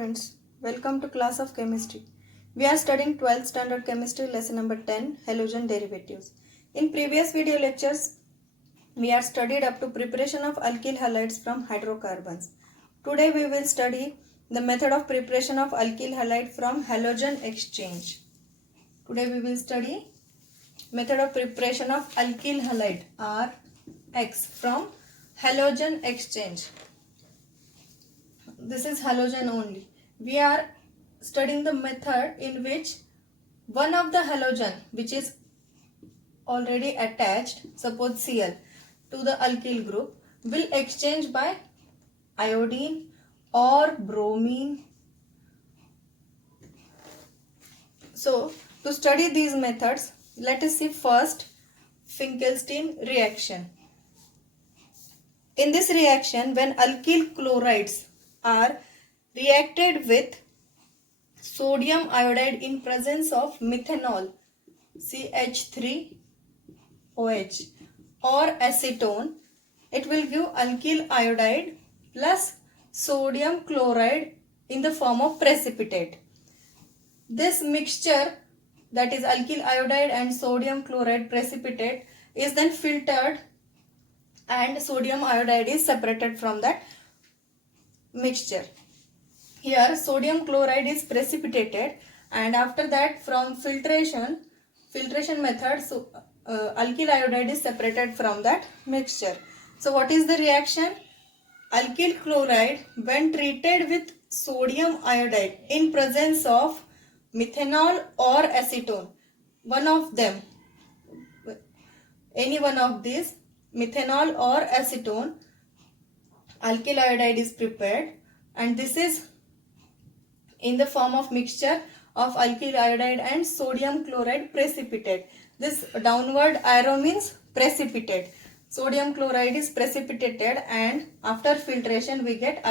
students, welcome to class of chemistry. We are studying 12th standard chemistry lesson number 10 halogen derivatives. In previous video lectures, we have studied up to preparation of alkyl halides from hydrocarbons. Today we will study the method of preparation of alkyl halide from halogen exchange. Today we will study method of preparation of alkyl halide RX from halogen exchange. This is halogen only. We are studying the method in which one of the halogen which is already attached, suppose Cl, to the alkyl group will exchange by iodine or bromine. So to study these methods, let us see first Finkelstein reaction. In this reaction, when alkyl chlorides are reacted with sodium iodide in presence of methanol CH3OH or acetone, it will give alkyl iodide plus sodium chloride in the form of precipitate. This mixture, that is alkyl iodide and sodium chloride precipitate, is then filtered and sodium iodide is separated from that mixture. Here sodium chloride is precipitated, and after that from filtration method, alkyl iodide is separated from that mixture. So what is the reaction? Alkyl chloride, when treated with sodium iodide in presence of methanol or acetone, one of them, any one of these, methanol or acetone, alkyl iodide is prepared, and this is in the form of mixture of alkyl iodide and sodium chloride precipitate. This downward arrow means precipitate. Sodium chloride is precipitated, and after filtration we get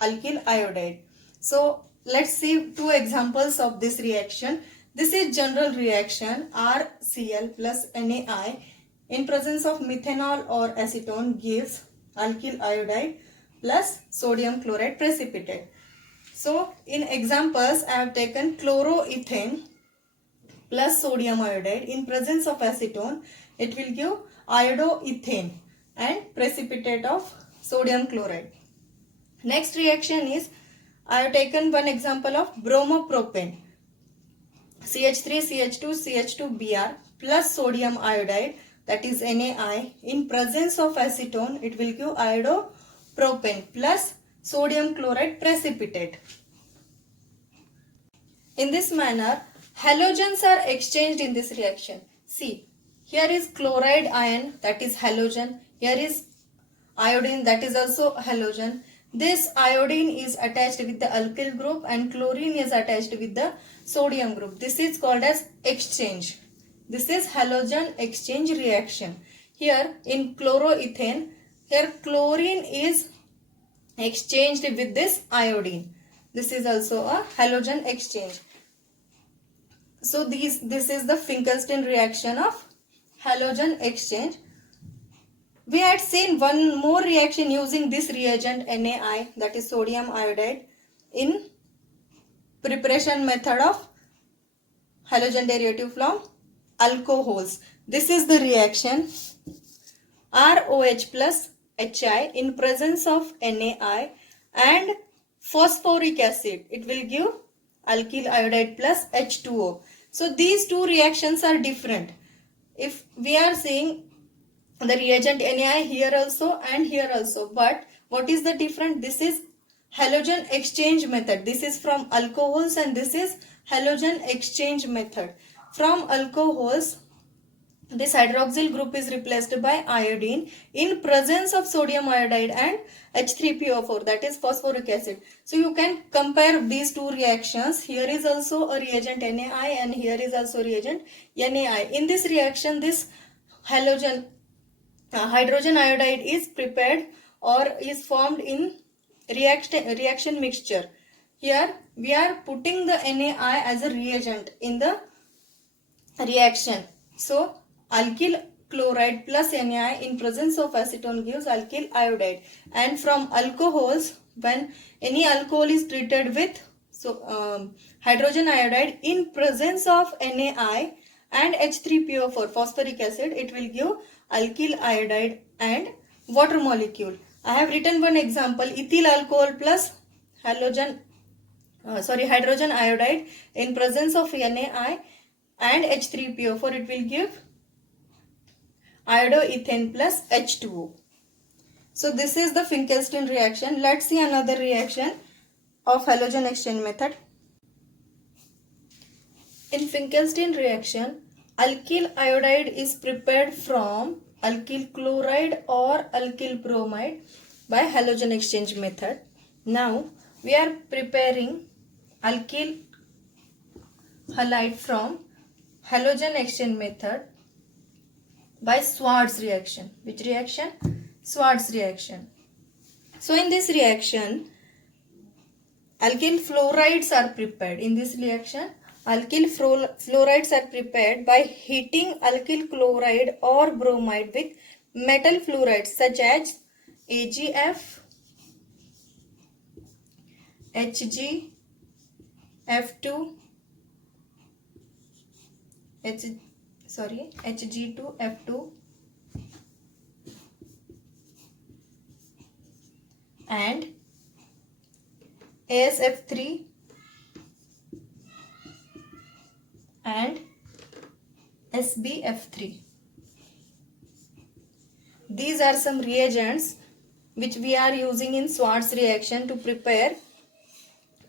alkyl iodide. So let's see two examples of this reaction. This is general reaction. RCl plus NaI in presence of methanol or acetone gives alkyl iodide plus sodium chloride precipitate. So in examples I have taken chloroethane plus sodium iodide in presence of acetone. It will give iodoethane and precipitate of sodium chloride. Next reaction is, I have taken one example of bromopropane CH3CH2CH2Br plus sodium iodide, that is NaI, in presence of acetone. It will give iodopropane plus sodium chloride precipitate. In this manner, halogens are exchanged in this reaction. See, here is chloride ion, that is halogen. Here is iodine, that is also halogen. This iodine is attached with the alkyl group and chlorine is attached with the sodium group. This is called as exchange. This is halogen exchange reaction. Here in chloroethane, here chlorine is exchanged with this iodine. This is also a halogen exchange. So this is the Finkelstein reaction of halogen exchange. We had seen one more reaction using this reagent NaI, that is sodium iodide, in preparation method of halogen derivative from alcohols. This is the reaction. ROH plus HI in presence of NaI and phosphoric acid. It will give alkyl iodide plus H2O. So these two reactions are different. If we are seeing the reagent NaI here also and here also, but what is the difference? This is halogen exchange method. This is from alcohols and this is halogen exchange method. From alcohols, this hydroxyl group is replaced by iodine in presence of sodium iodide and H3PO4, that is phosphoric acid. So you can compare these two reactions. Here is also a reagent NaI and here is also reagent NaI. In this reaction, this halogen hydrogen iodide is prepared or is formed in reaction mixture. Here we are putting the NaI as a reagent in the reaction. So alkyl chloride plus NaI in presence of acetone gives alkyl iodide. And from alcohols, when any alcohol is treated with So hydrogen iodide in presence of NaI and H3PO4 phosphoric acid, it will give alkyl iodide and water molecule. I have written one example, ethyl alcohol plus hydrogen iodide in presence of NaI and H3PO4, it will give iodoethane plus H2O. So this is the Finkelstein reaction. Let's see another reaction of halogen exchange method. In Finkelstein reaction, alkyl iodide is prepared from alkyl chloride or alkyl bromide by halogen exchange method. Now we are preparing alkyl halide from halogen exchange method by Schwarz reaction. Which reaction? Schwarz reaction. So in this reaction, alkyl fluorides are prepared. In this reaction, alkyl fluorides are prepared by heating alkyl chloride or bromide with metal fluorides such as AgF, Hg, F2, Hg2F2 and AsF3 and SbF3. These are some reagents which we are using in Schwarz reaction to prepare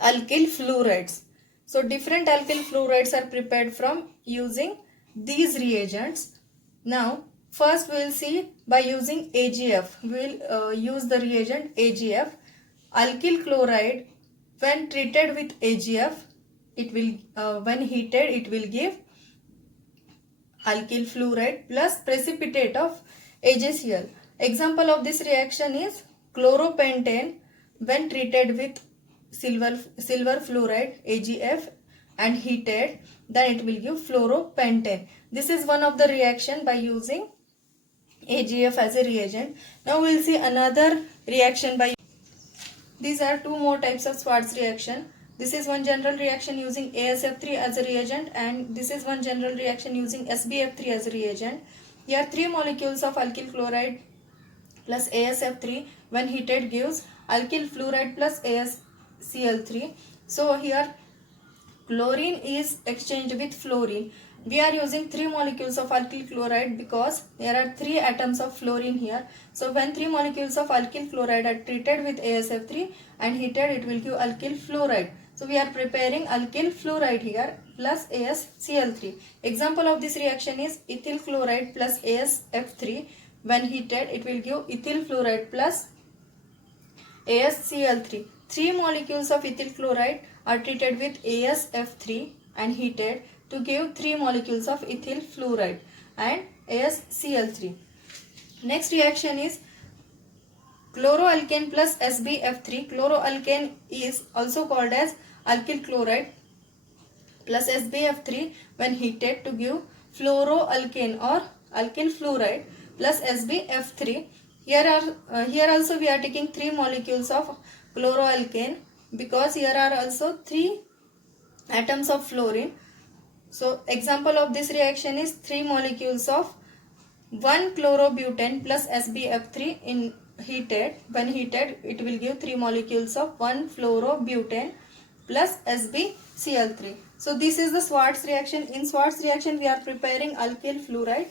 alkyl fluorides. So different alkyl fluorides are prepared from using these reagents. Now first we will see by using AgF. We will use the reagent AgF. Alkyl chloride, when treated with AgF, it will when heated it will give alkyl fluoride plus precipitate of AgCl. Example of this reaction is chloropentane when treated with silver fluoride AgF and heated, then it will give fluoropentane. This is one of the reaction by using AgF as a reagent. Now we will see another reaction by. These are two more types of Schwarz reaction. This is one general reaction using AsF3 as a reagent, and this is one general reaction using SbF3 as a reagent. Here 3 molecules of alkyl chloride plus AsF3 when heated gives alkyl fluoride plus AsCl3. So here chlorine is exchanged with fluorine. We are using 3 molecules of alkyl chloride because there are 3 atoms of fluorine here. So when 3 molecules of alkyl chloride are treated with AsF3 and heated, it will give alkyl fluoride. So we are preparing alkyl fluoride here plus AsCl3. Example of this reaction is ethyl chloride plus AsF3. When heated, it will give ethyl fluoride plus AsCl3. 3 molecules of ethyl chloride are treated with AsF3 and heated to give 3 molecules of ethyl fluoride and AsCl3. Next reaction is chloroalkane plus SbF3. Chloroalkane is also called as alkyl chloride plus SbF3 when heated to give fluoroalkane or alkyl fluoride plus SbF3. Here also we are taking 3 molecules of chloroalkane because here are also 3 atoms of fluorine. So example of this reaction is 3 molecules of 1-chlorobutane plus SbF3 in heated. When heated, it will give 3 molecules of 1-fluorobutane plus SbCl3. So this is the Schwarz reaction. In Schwarz reaction, we are preparing alkyl fluoride.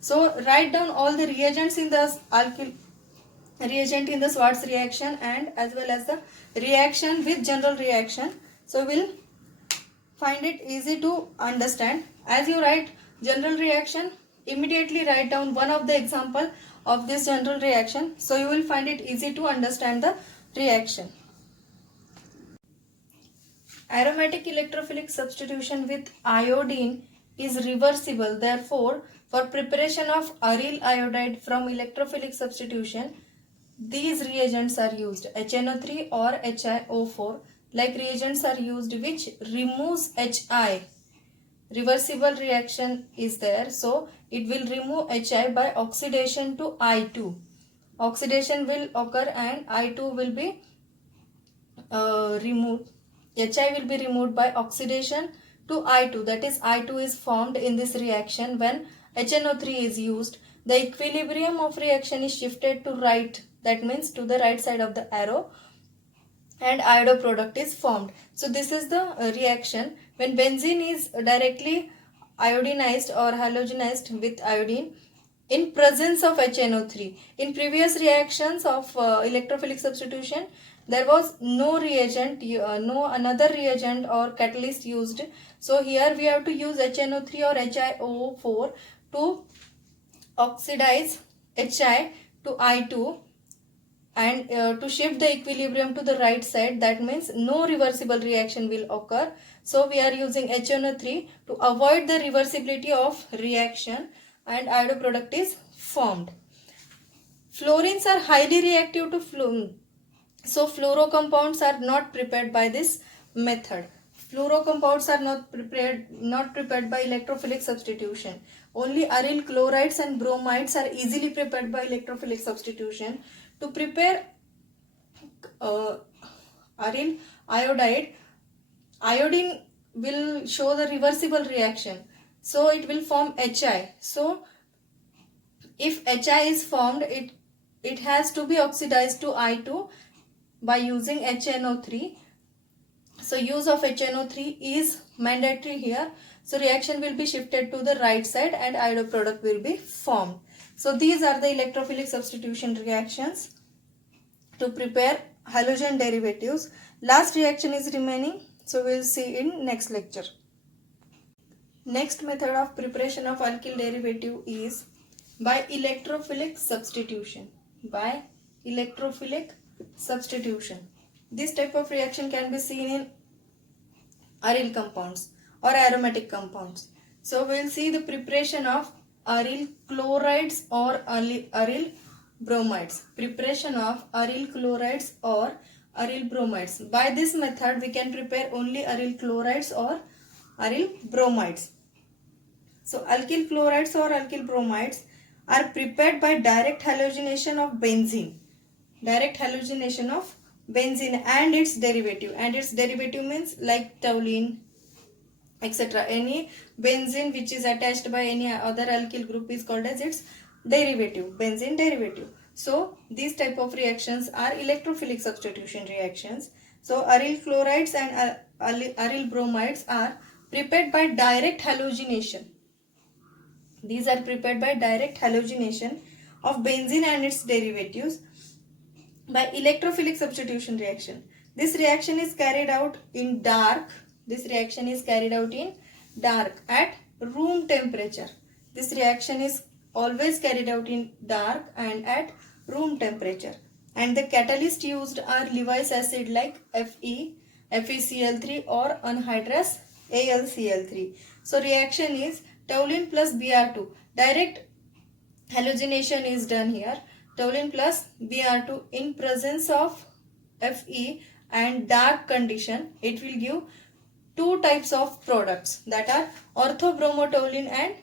So write down all the reagents in the alkyl reagent in the Schwarz reaction and as well as the reaction with general reaction. So we'll find it easy to understand. As you write general reaction, immediately write down one of the example of this general reaction. So you will find it easy to understand the reaction. Aromatic electrophilic substitution with iodine is reversible. Therefore, for preparation of aryl iodide from electrophilic substitution, these reagents are used. HNO3 or HiO4 like reagents are used which removes Hi. Reversible reaction is there, so it will remove Hi by oxidation to I2. Oxidation will occur and I2 will be removed. Hi will be removed by oxidation to I2, that is I2 is formed in this reaction when HNO3 is used. The equilibrium of reaction is shifted to right, that means to the right side of the arrow, and iodo product is formed. So this is the reaction when benzene is directly iodinized or halogenized with iodine in presence of HNO3. In previous reactions of electrophilic substitution, there was no reagent, no another reagent or catalyst used. So here we have to use HNO3 or HiO4 to oxidize Hi to I2 and to shift the equilibrium to the right side. That means no reversible reaction will occur. So we are using HNO3 to avoid the reversibility of reaction and iodo product is formed. Fluorines are highly reactive to so fluoro compounds are not prepared by this method. Fluoro compounds are not prepared by electrophilic substitution. Only aryl chlorides and bromides are easily prepared by electrophilic substitution. To prepare aryl iodide, iodine will show the reversible reaction. So it will form Hi. So if Hi is formed, it has to be oxidized to I2 by using HNO3. So use of HNO3 is mandatory here. So reaction will be shifted to the right side and iodo product will be formed. So these are the electrophilic substitution reactions to prepare halogen derivatives. Last reaction is remaining. So we will see in next lecture. Next method of preparation of alkyl derivative is by electrophilic substitution. By electrophilic substitution. This type of reaction can be seen in aryl compounds or aromatic compounds. So we will see the preparation of aryl chlorides or aryl bromides. Preparation of aryl chlorides or aryl bromides. By this method we can prepare only aryl chlorides or aryl bromides. So alkyl chlorides or alkyl bromides are prepared by direct halogenation of benzene. Direct halogenation of benzene and its derivative. And its derivative means like toluene, etc. Any benzene which is attached by any other alkyl group is called as its derivative, benzene derivative. So these type of reactions are electrophilic substitution reactions. So aryl chlorides and aryl bromides are prepared by direct halogenation. These are prepared by direct halogenation of benzene and its derivatives by electrophilic substitution reaction. This reaction is carried out in dark. This reaction is carried out in dark at room temperature. This reaction is always carried out in dark and at room temperature. And the catalyst used are Lewis acid like Fe, FeCl3 or anhydrous AlCl3. So reaction is toluene plus Br2. Direct halogenation is done here. Toluene plus Br2 in presence of Fe and dark condition, it will give two types of products, that are orthobromotoluene and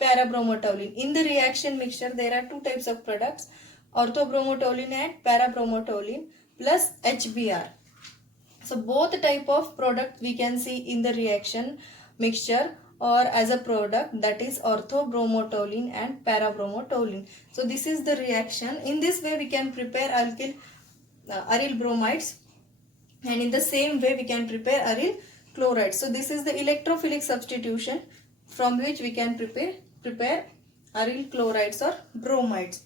parabromotoluene. In the reaction mixture there are two types of products, orthobromotoluene and parabromotoluene plus HBr. So both type of product we can see in the reaction mixture or as a product, that is orthobromotoluene and parabromotoluene. So this is the reaction. In this way we can prepare aryl bromides, and in the same way we can prepare aryl chlorides. So this is the electrophilic substitution from which we can prepare aryl chlorides or bromides.